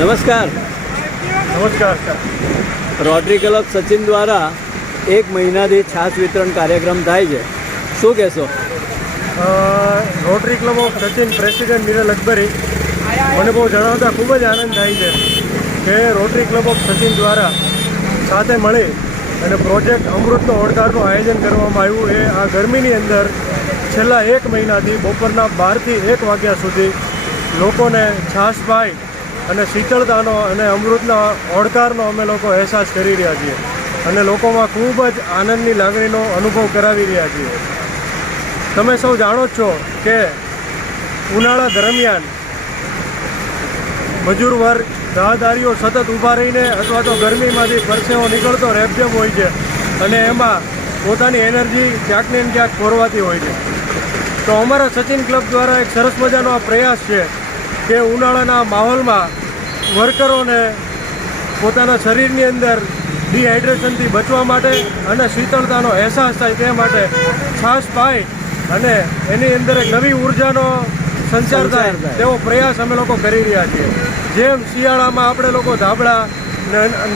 નમસ્કાર. નમસ્કાર sir. Rotary club Sachin દ્વારા 1 મહિનાથી છાશ વિતરણ કાર્યક્રમ થાય છે, શું કહેશો? Rotary club of Sachin president Miral Akbari, મને બહુ જણાવતા ખૂબ જ આનંદ થાય છે કે રોટરી ક્લબ ઓફ સચિન દ્વારા સાથે મળી અને પ્રોજેક્ટ અમૃતનો ઓળકારનું આયોજન કરવામાં આવ્યું. એ આ ગરમીની અંદર છેલ્લા 1 મહિનાથી બપોરના 12 થી 1 વાગ્યા સુધી લોકોને છાશ પાઈ અને શીતળતાનો અને અમૃતના ઓળકારનો અમે લોકો અહેસાસ કરી રહ્યા છીએ અને લોકોમાં ખૂબ જ આનંદની લાગણીનો અનુભવ કરાવી રહ્યા છીએ. તમે સૌ જાણો જ છો કે ઉનાળા દરમિયાન મજૂર વર્ગ, રાહદારીઓ સતત ઊભા રહીને અથવા તો ગરમીમાંથી પરસેવો નીકળતો રેબઝેબ હોય છે અને એમાં પોતાની એનર્જી ક્યાંક ને ક્યાંક ખોરવાતી હોય છે. તો અમારા સચિન ક્લબ દ્વારા એક સરસ મજાનો આ પ્રયાસ છે કે ઉનાળાના માહોલમાં વર્કરોને પોતાના શરીરની અંદર ડિહાઇડ્રેશનથી બચવા માટે અને શીતળતાનો અહેસાસ થાય તે માટે છાશ પાઈ અને એની અંદર એક નવી ઉર્જાનો સંચાર થાય તેવો પ્રયાસ અમે લોકો કરી રહ્યા છીએ. જેમ શિયાળામાં આપણે લોકો ધાબળા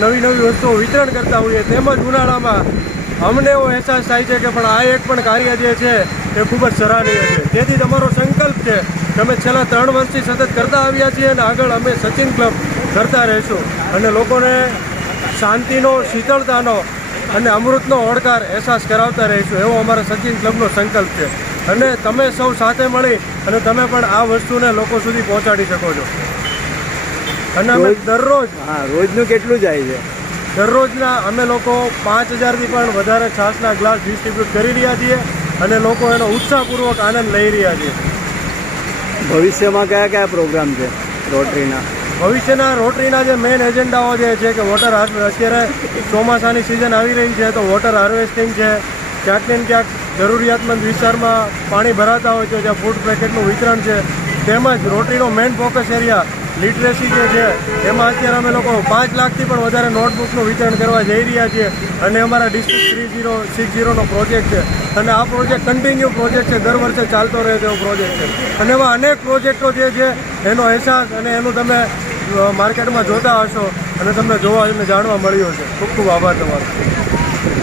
નવી નવી વસ્તુઓ વિતરણ કરતા હોઈએ, તેમજ ઉનાળામાં અમને એવો અહેસાસ થાય છે કે પણ આ એક પણ કાર્ય જે છે એ ખૂબ જ સરાહનીય છે. તેથી તમારો સંકલ્પ છે કે અમે છેલ્લા 3 વર્ષથી સતત કરતા આવ્યા છીએ અને આગળ અમે સચિન ક્લબ કરતા રહીશું અને લોકોને શાંતિનો, શીતળતાનો અને અમૃતનો ઓળકાર અહેસાસ કરાવતા રહીશું, એવો અમારા સચિન ક્લબનો સંકલ્પ છે. અને તમે સૌ સાથે મળી અને તમે પણ આ વસ્તુને લોકો સુધી પહોંચાડી શકો છો. અને અમે રોજનું કેટલું જાય છે? દરરોજના અમે લોકો 5000થી પણ વધારે છાશના ગ્લાસ ડિસ્ટ્રીબ્યુટ કરી રહ્યા છીએ અને લોકો એનો ઉત્સાહપૂર્વક આનંદ લઈ રહ્યા છે. ભવિષ્યમાં કયા કયા પ્રોગ્રામ છે રોટરીના? ભવિષ્યના રોટરીના જે મેઇન એજન્ડાઓ જે છે કે વોટર અત્યારે ચોમાસાની સિઝન આવી રહી છે તો વોટર હાર્વેસ્ટિંગ છે, ક્યાંક ને ક્યાંક જરૂરિયાતમંદ વિસ્તારમાં પાણી ભરાતા હોય તો જ્યાં ફૂડ પેકેટનું વિતરણ છે, તેમજ રોટરીનો મેઇન ફોકસ એરિયા લિટરેસી જે છે એમાં અત્યારે અમે લોકો 5 લાખથી પણ વધારે નોટબુકનું વિતરણ કરવા જઈ રહ્યા છીએ અને અમારા ડિસ્ટ્રિક્ટ 3060નો પ્રોજેક્ટ છે અને આ પ્રોજેક્ટ કન્ટિન્યુ પ્રોજેક્ટ છે, દર વર્ષે ચાલતો રહે તેવો પ્રોજેક્ટ છે અને એવા અનેક પ્રોજેક્ટો જે છે એનો અહેસાસ અને એનું તમે માર્કેટમાં જોતા હશો અને તમને જોવા અને જાણવા મળ્યું છે. ખૂબ ખૂબ આભાર તમારો.